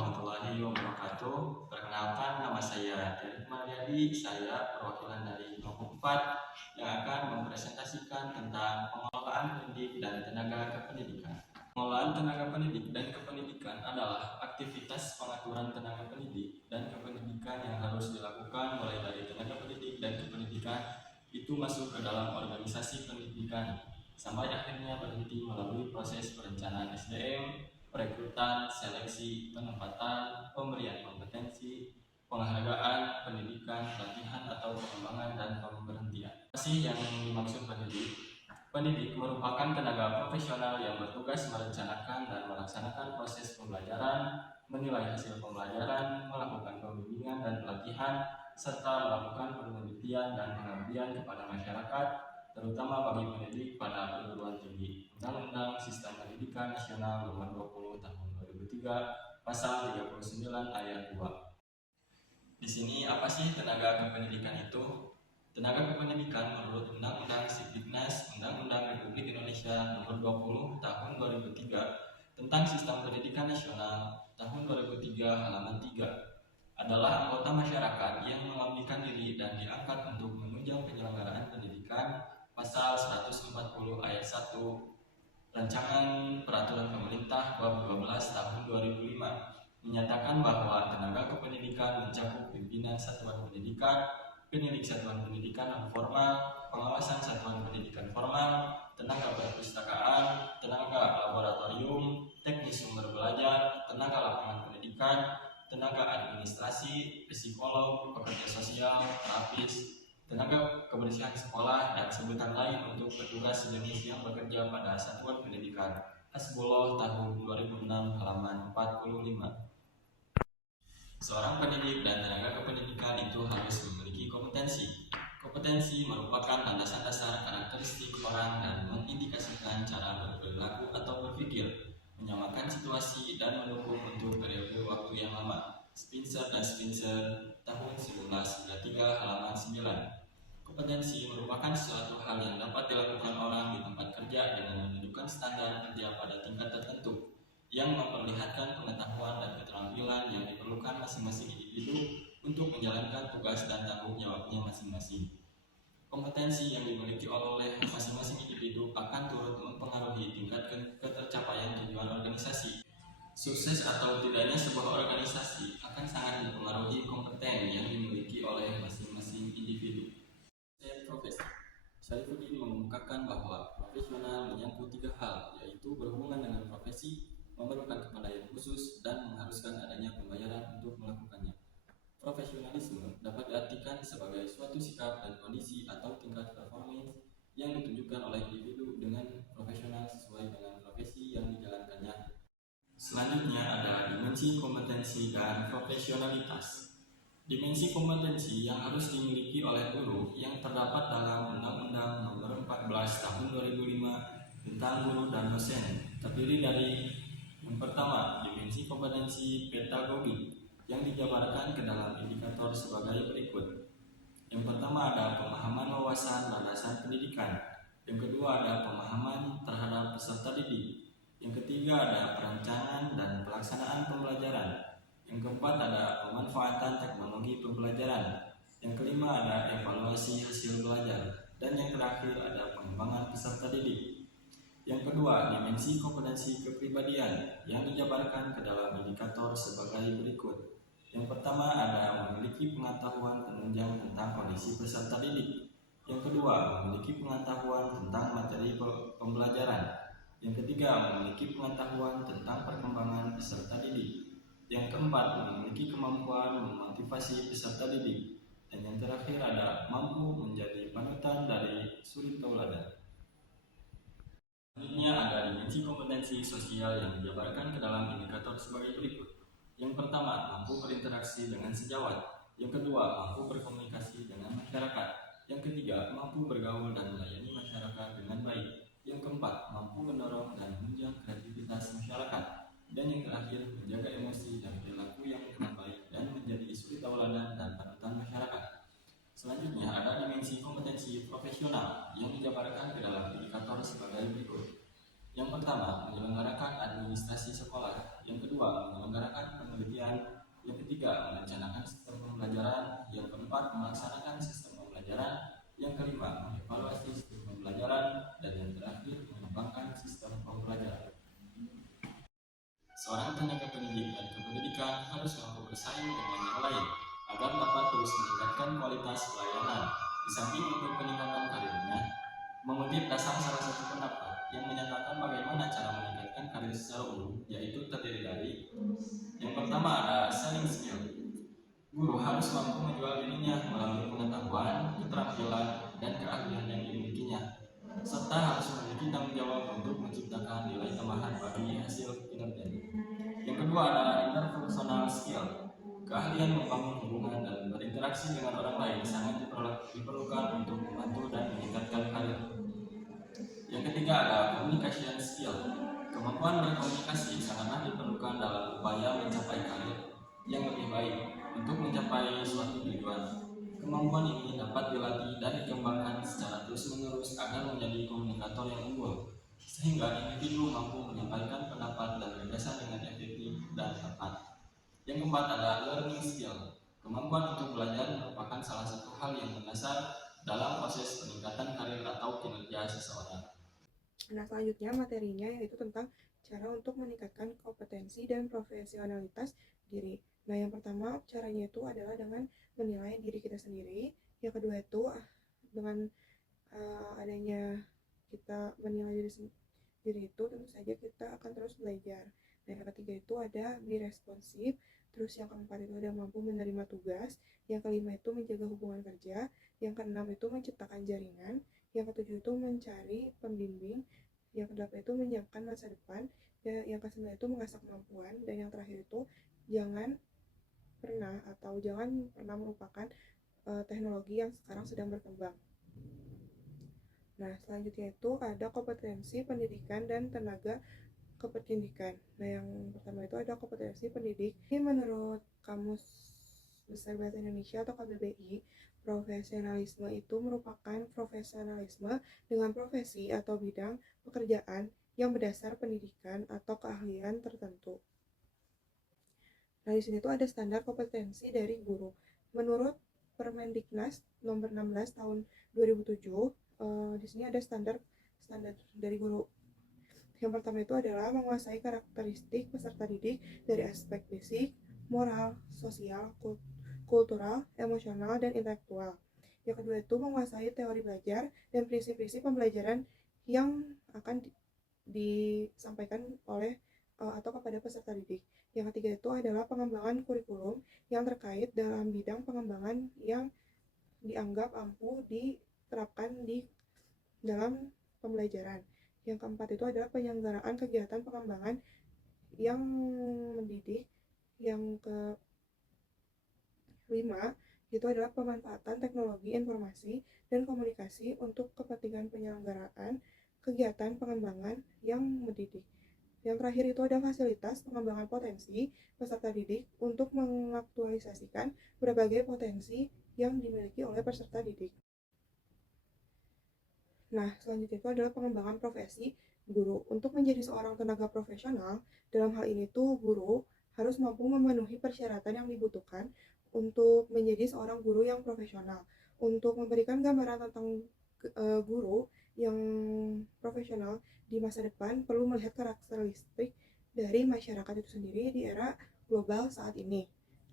warahmatullahi wabarakatuh. Perkenalkan, nama saya Derik Mariadi. Saya perwakilan dari kelompok 4 yang akan mempresentasikan tentang pengelolaan pendidik dan tenaga kependidikan. Pengelolaan tenaga pendidik dan kependidikan adalah aktivitas pengaturan tenaga pendidik dan kependidikan yang harus dilakukan mulai dari tenaga pendidik dan kependidikan itu masuk ke dalam organisasi pendidikan sampai akhirnya berhenti melalui proses perencanaan SDM, perekrutan, seleksi, penempatan, pemberian kompetensi, penghargaan, pendidikan, pelatihan atau pengembangan, dan pemberhentian. Apa sih yang dimaksud pendidik? Pendidik merupakan tenaga profesional yang bertugas merencanakan dan melaksanakan proses pembelajaran, menilai hasil pembelajaran, melakukan pembimbingan dan pelatihan, serta melakukan penelitian dan pengabdian kepada masyarakat, terutama bagi pendidik pada perguruan tinggi. Undang-Undang Sistem Pendidikan Nasional Nomor 20 Tahun 2003 Pasal 39 Ayat 2. Di sini apa sih tenaga kependidikan itu? Tenaga kependidikan menurut Undang-Undang Sipdiknas Undang-Undang Republik Indonesia Nomor 20 Tahun 2003 tentang Sistem Pendidikan Nasional Tahun 2003 halaman 3 adalah anggota masyarakat yang mengabdikan diri dan diangkat untuk menunjang penyelenggaraan pendidikan. Pasal 140 ayat 1 Rancangan Peraturan Pemerintah Bab 12 Tahun 2005 menyatakan bahwa tenaga kependidikan mencakup pimpinan satuan pendidikan, pendidik satuan pendidikan non formal, pengawasan satuan pendidikan formal, tenaga perpustakaan, tenaga laboratorium, teknis sumber belajar, tenaga lapangan pendidikan, tenaga administrasi, psikolog, pekerja sosial, terapis, tenaga kebersihan sekolah, dan sebutan lain untuk petugas sejenis yang bekerja pada satuan pendidikan. Hasbullah tahun 2006 halaman 45. Seorang pendidik dan tenaga kependidikan itu harus memiliki kompetensi. Kompetensi merupakan landasan dasar karakteristik orang dan mengindikasikan cara berperilaku atau berpikir, menyamakan situasi dan mendukung untuk periode waktu yang lama. Spencer dan Spencer tahun 1993 halaman 9. Kompetensi merupakan suatu hal yang dapat dilakukan orang di tempat kerja dengan menunjukkan standar kerja pada tingkat tertentu yang memperlihatkan pengetahuan dan keterampilan yang diperlukan masing-masing individu untuk menjalankan tugas dan tanggung jawabnya masing-masing. Kompetensi yang dimiliki oleh masing-masing individu akan turut mempengaruhi tingkat ketercapaian tujuan organisasi. Sukses atau tidaknya sebuah organisasi akan sangat dipengaruhi kompeten yang dimiliki oleh masing-masing individu. Profesi. Saifuddin mengemukakan bahwa profesional menyangkut 3 hal, yaitu berhubungan dengan profesi, memerlukan kepandaian khusus, dan mengharuskan adanya pembayaran untuk melakukannya. Profesionalisme dapat diartikan sebagai suatu sikap dan kondisi atau tingkat performance yang ditunjukkan oleh individu dengan profesional sesuai dengan profesi yang dijalankannya. Selanjutnya ada dimensi kompetensi dan profesionalitas. Dimensi kompetensi yang harus dimiliki oleh guru yang terdapat dalam Undang-Undang Nomor 14 Tahun 2005 tentang guru dan dosen terdiri dari yang pertama, dimensi kompetensi pedagogik yang dijabarkan ke dalam indikator sebagai berikut. Yang pertama ada pemahaman wawasan landasan pendidikan. Yang kedua ada pemahaman terhadap peserta didik. Yang ketiga ada perencanaan dan pelaksanaan pembelajaran. Yang keempat ada pemanfaatan teknologi pembelajaran. Yang kelima ada evaluasi hasil belajar. Dan yang terakhir ada pengembangan peserta didik. Yang kedua, dimensi kompetensi kepribadian yang dijabarkan ke dalam indikator sebagai berikut. Yang pertama ada memiliki pengetahuan penunjang tentang kondisi peserta didik. Yang kedua, memiliki pengetahuan tentang materi pembelajaran. Yang ketiga, memiliki pengetahuan tentang perkembangan peserta didik. Yang keempat, memiliki kemampuan memotivasi peserta didik. Dan yang terakhir ada mampu menjadi panutan dari suri tauladan. Selanjutnya ada dimensi kompetensi sosial yang dijabarkan ke dalam indikator sebagai berikut. Yang pertama, mampu berinteraksi dengan sejawat. Yang kedua, mampu berkomunikasi dengan masyarakat. Yang ketiga, mampu bergaul dan melayani masyarakat dengan baik. Yang keempat, mampu mendorong dan menunjang kreativitas masyarakat. Dan yang terakhir, menjaga emosi dan perilaku yang baik dan menjadi suri tauladan dan panutan masyarakat. Selanjutnya ada dimensi kompetensi profesional yang dijabarkan ke dalam indikator sebagai berikut. Yang pertama, menyelenggarakan administrasi sekolah. Yang kedua, menyelenggarakan penelitian penelitian. Yang ketiga, merencanakan sistem pembelajaran. Yang keempat, melaksanakan sistem pembelajaran. Yang kelima, mengevaluasi sistem pembelajaran. Dan yang terakhir, mengembangkan sistem pembelajaran. Seorang tenaga pendidik dan kependidikan harus mampu bersaing dengan yang lain agar dapat terus meningkatkan kualitas pelayanan. Di samping untuk peningkatan karirnya, mengutip dasar salah satu pendapat yang menyatakan bagaimana cara meningkatkan karir secara umum, yaitu terdiri dari yang pertama ada selling skill. Guru harus mampu menjual dirinya melalui pengetahuan, keterampilan, dan keahlian yang dimilikinya, serta harus memiliki tanggung jawab untuk menciptakan nilai tambahan bagi hasil kinerjanya. Yang kedua adalah interpersonal skill. Keahlian membangun hubungan dan berinteraksi dengan orang lain sangat diperlukan untuk membantu dan meningkatkan karir. Yang ketiga ada communication skill. Kemampuan berkomunikasi sangatlah diperlukan dalam upaya mencapai karir yang lebih baik untuk mencapai suatu tujuan. Kemampuan ini dapat dilatih dan dikembangkan secara terus-menerus agar menjadi komunikator yang unggul, sehingga individu mampu menyampaikan pendapat dan gagasan dengan efektif dan tepat. Yang keempat ada learning skill. Kemampuan untuk belajar merupakan salah satu hal yang mendasar dalam proses peningkatan karir atau kinerja seseorang. Nah, selanjutnya materinya yaitu tentang cara untuk meningkatkan kompetensi dan profesionalitas diri. Nah, yang pertama caranya itu adalah dengan menilai diri kita sendiri. Yang kedua itu dengan adanya kita menilai diri itu tentu saja kita akan terus belajar. Nah, yang ketiga itu ada be responsif. Terus yang keempat itu ada mampu menerima tugas. Yang kelima itu menjaga hubungan kerja. Yang keenam itu menciptakan jaringan. Yang ketujuh itu mencari pembimbing. Yang kedelapan itu menyiapkan masa depan. Yang kesembilan itu mengasah kemampuan. Dan yang terakhir itu jangan pernah melupakan teknologi yang sekarang sedang berkembang. Nah, selanjutnya itu ada kompetensi pendidikan dan tenaga kependidikan. Nah, yang pertama itu ada kompetensi pendidik. Ini menurut Kamus Besar Bahasa Indonesia atau KBBI, profesionalisme itu merupakan profesionalisme dengan profesi atau bidang pekerjaan yang berdasar pendidikan atau keahlian tertentu. Nah, di sini tuh ada standar kompetensi dari guru. Menurut Permendiknas nomor 16 tahun 2007, di sini ada standar dari guru. Yang pertama itu adalah menguasai karakteristik peserta didik dari aspek fisik, moral, sosial, kultural, emosional, dan intelektual. Yang kedua itu menguasai teori belajar dan prinsip-prinsip pembelajaran yang akan disampaikan oleh atau kepada peserta didik. Yang ketiga itu adalah pengembangan kurikulum yang terkait dalam bidang pengembangan yang dianggap ampuh diterapkan di dalam pembelajaran. Yang keempat itu adalah penyelenggaraan kegiatan pengembangan yang mendidik. Yang kelima itu adalah pemanfaatan teknologi informasi dan komunikasi untuk kepentingan penyelenggaraan kegiatan pengembangan yang mendidik. Yang terakhir itu ada fasilitas pengembangan potensi peserta didik untuk mengaktualisasikan berbagai potensi yang dimiliki oleh peserta didik. Nah, selanjutnya itu adalah pengembangan profesi guru. Untuk menjadi seorang tenaga profesional, dalam hal ini tuh guru harus mampu memenuhi persyaratan yang dibutuhkan untuk menjadi seorang guru yang profesional. Untuk memberikan gambaran tentang guru yang profesional di masa depan perlu melihat karakteristik dari masyarakat itu sendiri di era global saat ini.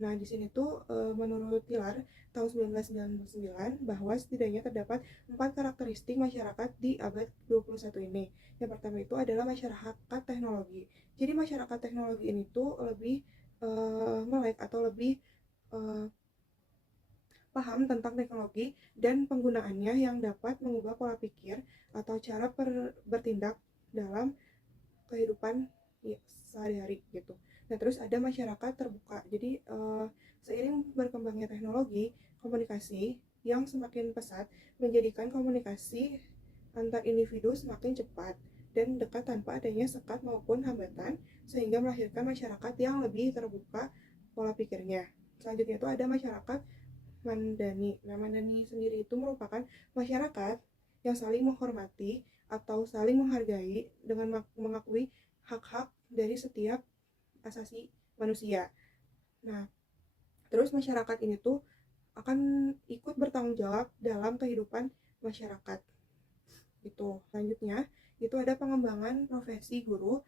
Nah, di sini tuh menurut Pilar tahun 1999 bahwa setidaknya terdapat 4 karakteristik masyarakat di abad 21 ini. Yang pertama itu adalah masyarakat teknologi. Jadi masyarakat teknologi ini tuh lebih melek atau lebih paham tentang teknologi dan penggunaannya yang dapat mengubah pola pikir atau cara bertindak dalam kehidupan sehari-hari gitu. Nah, terus ada masyarakat terbuka. Jadi seiring berkembangnya teknologi komunikasi yang semakin pesat menjadikan komunikasi antar individu semakin cepat dan dekat tanpa adanya sekat maupun hambatan, sehingga melahirkan masyarakat yang lebih terbuka pola pikirnya. Selanjutnya itu ada masyarakat mandani. Nah, mandani sendiri itu merupakan masyarakat yang saling menghormati atau saling menghargai dengan mengakui hak-hak dari setiap asasi manusia. Nah, terus masyarakat ini tuh akan ikut bertanggung jawab dalam kehidupan masyarakat. Itu selanjutnya itu ada pengembangan profesi guru.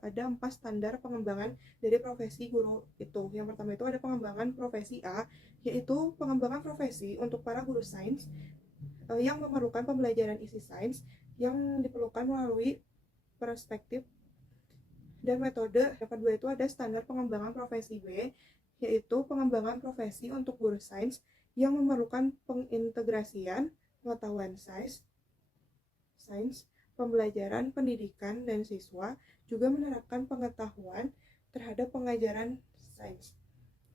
Ada 4 standar pengembangan dari profesi guru itu. Yang pertama itu ada pengembangan profesi A, yaitu pengembangan profesi untuk para guru sains yang memerlukan pembelajaran isi sains yang diperlukan melalui perspektif dan metode. Yang kedua itu ada standar pengembangan profesi B, yaitu pengembangan profesi untuk guru sains yang memerlukan pengintegrasian pengetahuan sains, pembelajaran, pendidikan, dan siswa juga menerapkan pengetahuan terhadap pengajaran sains.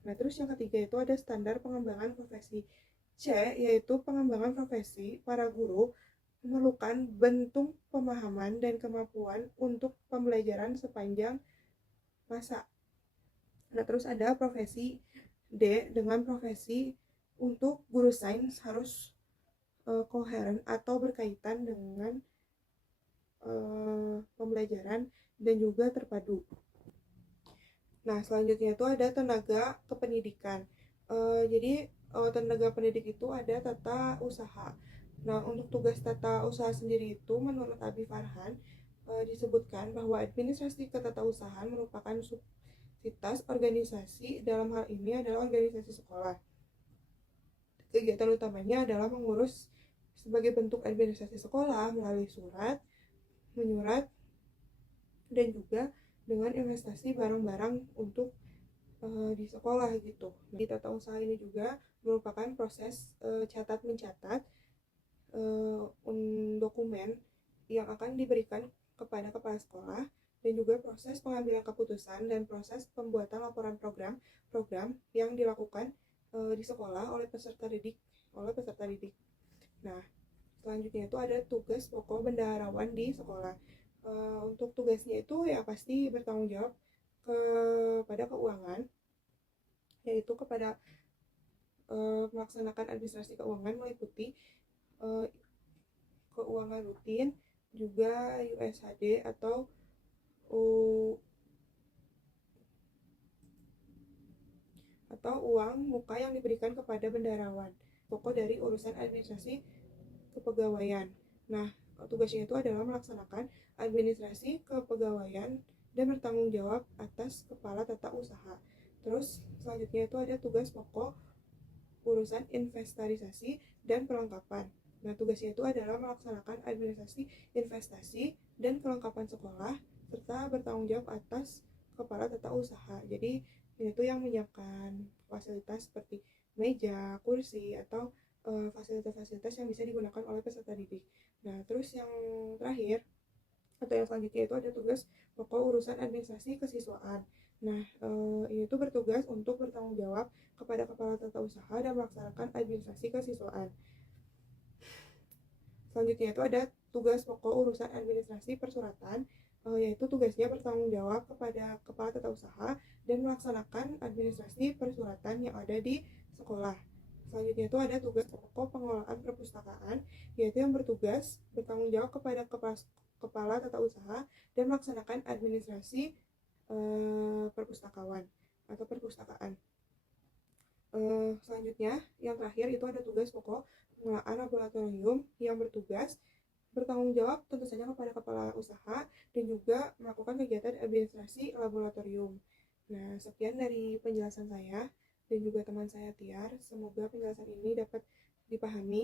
Nah, terus yang ketiga itu ada standar pengembangan profesi C, yaitu pengembangan profesi para guru memerlukan bentuk pemahaman dan kemampuan untuk pembelajaran sepanjang masa. Nah, terus ada profesi D dengan profesi untuk guru sains harus koheren atau berkaitan dengan pembelajaran dan juga terpadu. Nah, selanjutnya itu ada tenaga kependidikan. Jadi tenaga pendidik itu ada tata usaha. Nah, untuk tugas tata usaha sendiri itu menurut Abi Farhan disebutkan bahwa administrasi ketatausahaan merupakan subsidiaritas organisasi, dalam hal ini adalah organisasi sekolah. Kegiatan utamanya adalah mengurus sebagai bentuk administrasi sekolah melalui surat, menyurat, dan juga dengan investasi barang-barang untuk di sekolah gitu. Di tata usaha ini juga merupakan proses catat mencatat dokumen yang akan diberikan kepada kepala sekolah, dan juga proses pengambilan keputusan dan proses pembuatan laporan program yang dilakukan di sekolah oleh peserta didik. Nah, selanjutnya itu ada tugas pokok bendaharawan di sekolah. Untuk tugasnya itu ya pasti bertanggung jawab kepada keuangan, yaitu kepada melaksanakan administrasi keuangan meliputi keuangan rutin, juga USHD atau uang muka yang diberikan kepada bendaharawan. Pokok dari urusan administrasi kepegawaian. Nah, tugasnya itu adalah melaksanakan administrasi kepegawaian dan bertanggung jawab atas kepala tata usaha. Terus selanjutnya itu ada tugas pokok urusan inventarisasi dan perlengkapan. Nah, tugasnya itu adalah melaksanakan administrasi investasi dan kelengkapan sekolah serta bertanggung jawab atas kepala tata usaha. Jadi ini tuh yang menyiapkan fasilitas seperti meja, kursi, atau fasilitas-fasilitas yang bisa digunakan oleh peserta didik. Nah, terus yang terakhir atau yang selanjutnya itu ada tugas pokok urusan administrasi kesiswaan. Nah, ini tuh bertugas untuk bertanggung jawab kepada kepala tata usaha dan melaksanakan administrasi kesiswaan. Selanjutnya itu ada tugas pokok urusan administrasi persuratan, yaitu tugasnya bertanggung jawab kepada kepala tata usaha dan melaksanakan administrasi persuratan yang ada di sekolah. Selanjutnya itu ada tugas pokok pengelolaan perpustakaan, yaitu yang bertugas bertanggung jawab kepada kepala tata usaha dan melaksanakan administrasi perpustakawan atau perpustakaan. Selanjutnya, yang terakhir itu ada tugas pokok pengelolaan laboratorium yang bertugas bertanggung jawab tentu saja kepada kepala usaha dan juga melakukan kegiatan administrasi laboratorium. Nah, sekian dari penjelasan saya dan juga teman saya Tiar. Semoga penjelasan ini dapat dipahami.